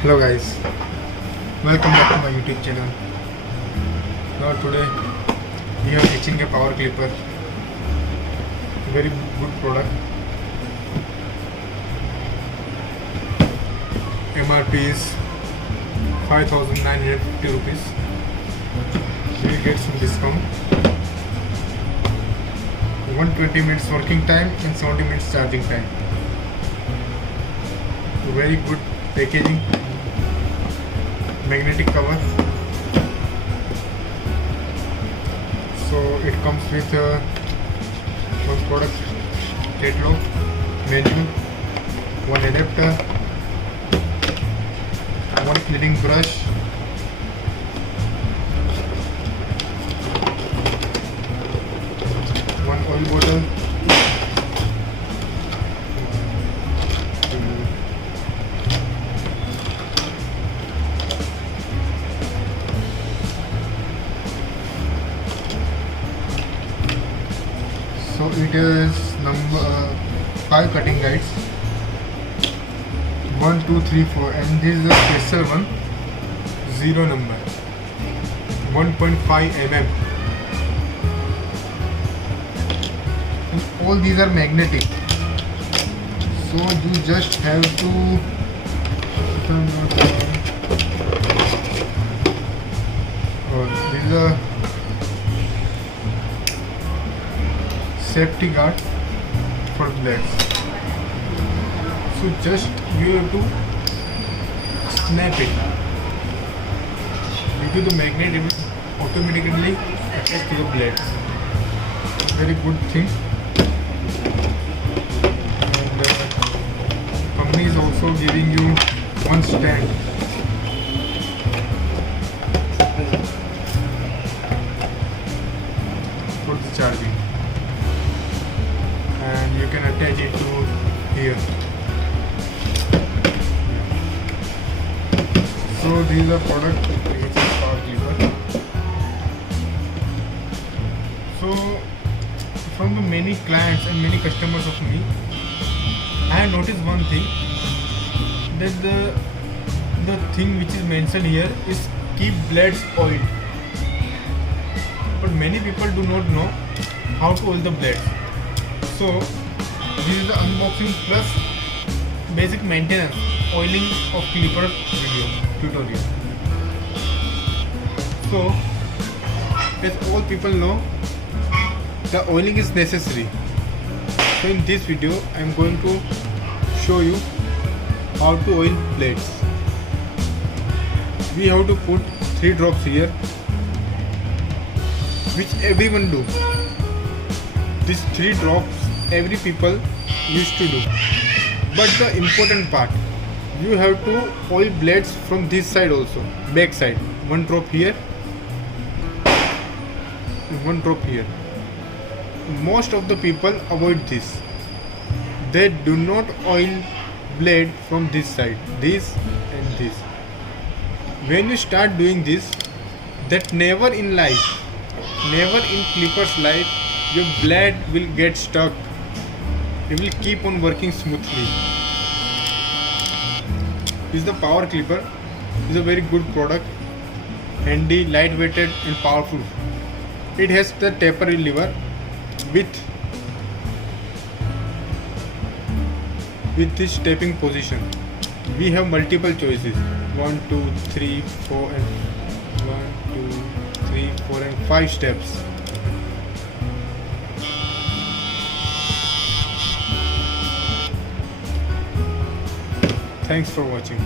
Hello guys, welcome back to my YouTube channel. Now today we have HNK Power Clipper, very good product. MRP is 5,950 rupees. We will get some discount. 120 minutes working time and 70 minutes charging time. Very good packaging. Magnetic cover, so it comes with one product catalog, menu, one adapter, one cleaning brush, one oil bottle, so it is number 5 cutting guides, 1, 2, 3, 4, and this is a special one, 0 number, 1.5 mm. And all these are magnetic, so you just have to this is a safety guard for blades. So just you have to snap it. Due to the magnet, it will automatically attach to the blades. Very good thing. And the company is also giving you one stand. For the charging. And you can attach it to here. So this is a product which is Power Clipper. So from the many clients and many customers of me, I have noticed one thing, that the thing which is mentioned here is keep blades oiled. But many people do not know how to oil the blades. So this is the unboxing plus basic maintenance oiling of clipper video tutorial. So as all people know, the oiling is necessary. So in this video I am going to show you how to oil blades. We have to put 3 drops here, which everyone do. These 3 drops every people used to do, but the important part, you have to oil blades from this side also, back side. 1 drop here, 1 drop here. Most of the people avoid this. They do not oil blade from this side, this and this. When you start doing this, that never in life, never in clipper's life, your blade will get stuck. It will keep on working smoothly. This is the Power Clipper. It is a very good product, handy, lightweighted and powerful. It has the taper lever with this tapping position. We have multiple choices, 1, 2, 3, 4 and 1, 2, 3, 4 and 5 steps. Thanks for watching.